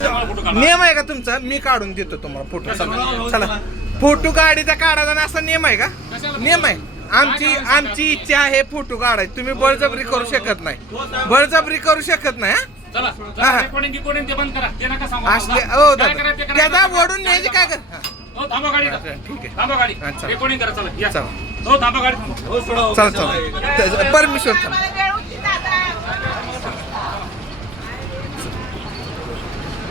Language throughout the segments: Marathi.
नियम आहे का तुमचा? मी काढून देतो तुम्हाला फोटो. चला फोटो गाडीचा काढायचा ना असा नियम आहे का? नियम आहे. आमची इच्छा आहे फोटो काढायची. तुम्ही बळजबरी करू शकत नाही. बळजबरी करू शकत नाही. असले हो त्याचा वडून न्यायची काय कर. चला चला परमेश्वर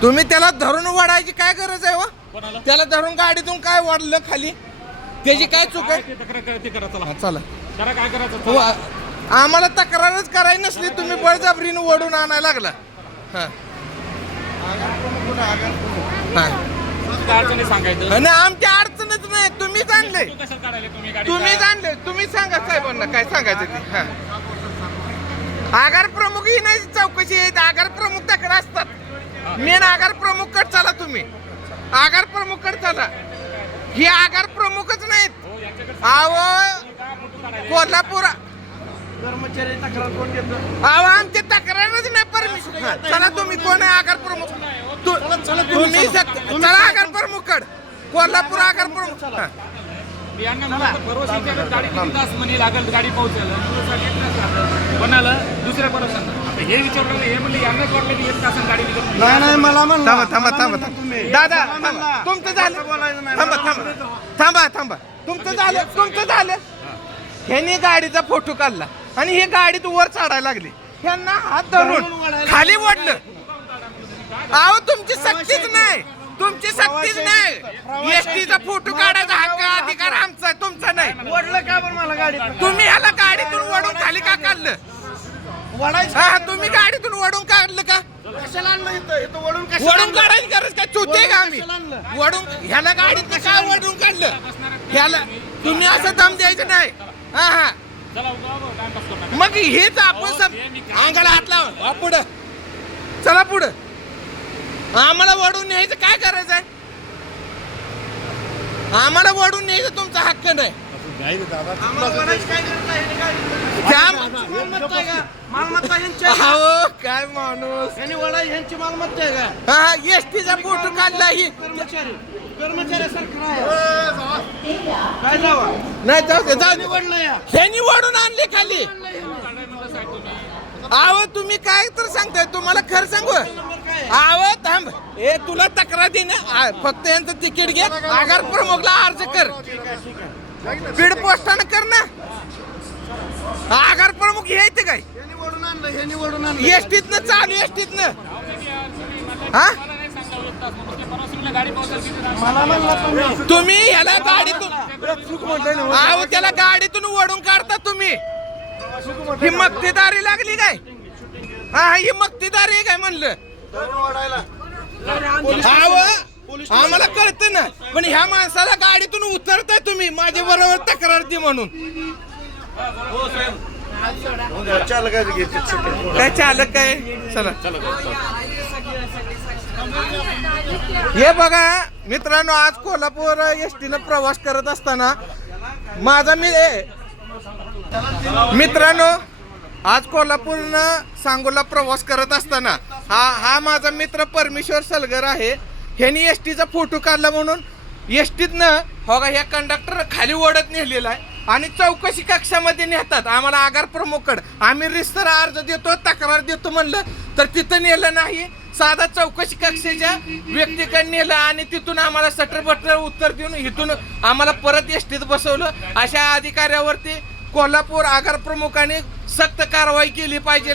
तुम्ही त्याला धरून वडायची काय गरज आहे? व त्याला धरून गाडीतून काय वाढलं खाली त्याची काय चूक आहे? चला आम्हाला तक्रारच करायची नसली तुम्ही बळजबरीने ओढून आणायला लागला. आणि आमच्या अडचणच नाही. तुम्हीच आणले. तुम्ही सांगा साहेबांना काय सांगायचं ते. आगार प्रमुख ही नाही चौकशी आहे. आगार प्रमुख तक्रार असतात. मेन आगार प्रमुख कडे चला. तुम्ही आगार प्रमुख कडे चला. ही आगार प्रमुखच नाहीत. कोल्हापूर कर्मचारी तक्रार कोण घेतो? आमची तक्रारच नाही. परमिशन चला. तुम्ही कोण आहे आगार प्रमुख? तुम्ही चला आगार प्रमुख कड. कोल्हापूर आगार प्रमुख. गाडी पोहोचेल कोणाला दुसऱ्या परत हे विचारलं हे म्हणले यांनाच वाटलं की 1 तासात गाडी नाही मला म्हणलं. थांबा दादा तुमचं झालं. थांबा तुमचं झालं. ह्यांनी गाडीचा फोटो काढला आणि हे गाडीत वर चढायला लागली. ह्यांना हात धरून खाली ओढलं. अहो तुमची सक्तीच नाही. एसटीचा फोटो काढायचा हक्क अधिकार आमचा तुमचा नाही. ओढलं का बरं मला गाडी? तुम्ही ह्याला गाडीतून ओढून खाली का काढलं? तुम्ही गाडीतून ओढून काढलं का? कशाला आणलं इथं ओढून वडून काढायची गरज काय? चुते का आम्ही? वडून ह्याला गाडीत काय वडून काढलं? ह्याला तुम्ही असं दम द्यायचं नाही. हा मग हेच आपण अंगाला हात लावा पुढं. चला पुढं. आम्हाला वडून न्यायचं काय करायचं आहे? आम्हाला वडून न्यायचं तुमचा हक्क नाही. काय माणूस यांची मालमत्ता आहे का? हा एसटीचा फोटो काढला. ही कर्मचारी काय जावा नाही जाऊ निवडलं या ह्यानी वडून आणले खाली. आव तुम्ही काय तर सांगताय? तुम्हाला खरं सांगू? आव थांब. तुला तक्रार दे ना. फक्त यांचं तिकीट घे. आगार प्रमुखला अर्ज कर. स्पीड पोस्टानं कर ना. आगार प्रमुख यायचं काय? एसटीतनं चालू एसटीतनं. हा तुम्ही ह्याला गाडीतून त्याला गाडीतून ओढून काढता तुम्ही. ही मक्तेदारी लागली काय? ही मक्तेदारी आहे काय म्हणलं? आम्हाला कळतं ना. पण ह्या माणसाला गाडीतून उतरताय तुम्ही माझ्या बरोबर तक्रार दे म्हणून. काय चालक काय? चला हे बघा मित्रांनो, आज कोल्हापूर एसटीनं प्रवास करत असताना माझा मित्रांनो आज कोल्हापूरनं सांगोला प्रवास करत असताना हा माझा मित्र परमेश्वर सलगर आहे. ह्यानी एसटीचा फोटो काढला म्हणून एसटीतनं हो का ह्या कंडक्टर खाली ओढत नेलेला आहे आणि चौकशी कक्षामध्ये नेतात आम्हाला आगार प्रमुखकडे. आम्ही रिस्तर अर्ज देतो, तक्रार देतो म्हणलं तर तिथं नेलं नाही. साधा चौकशी कक्षेच्या व्यक्तीकडे नेलं आणि तिथून आम्हाला सटर उत्तर देऊन इथून आम्हाला परत एसटीत बसवलं. अशा अधिकाऱ्यावरती कोल्हापूर आगार प्रमुखाने सक्त कारवाई केली पाहिजे.